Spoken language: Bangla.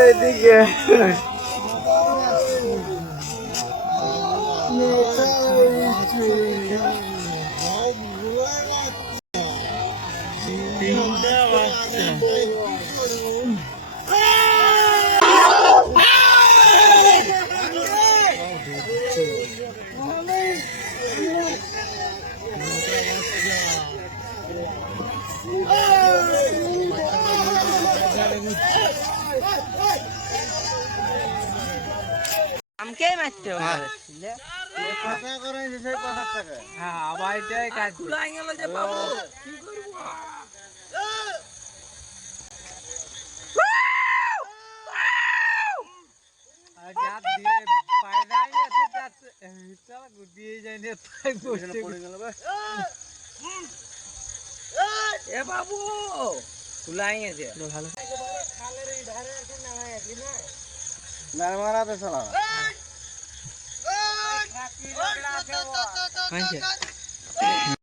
এদিকে। আমকে মারতে হবে কথা করে কথা হ্যাঁ আবার কাজ। খুলাই গেল যে বাবু। কি করব? দিয়ে আছে যাচ্ছে চালা গুটিয়ে যায় না তাই বসে পড়ে গেল এ বাবু গেছে। ভালো। নারমারাতে চালা হয়েছে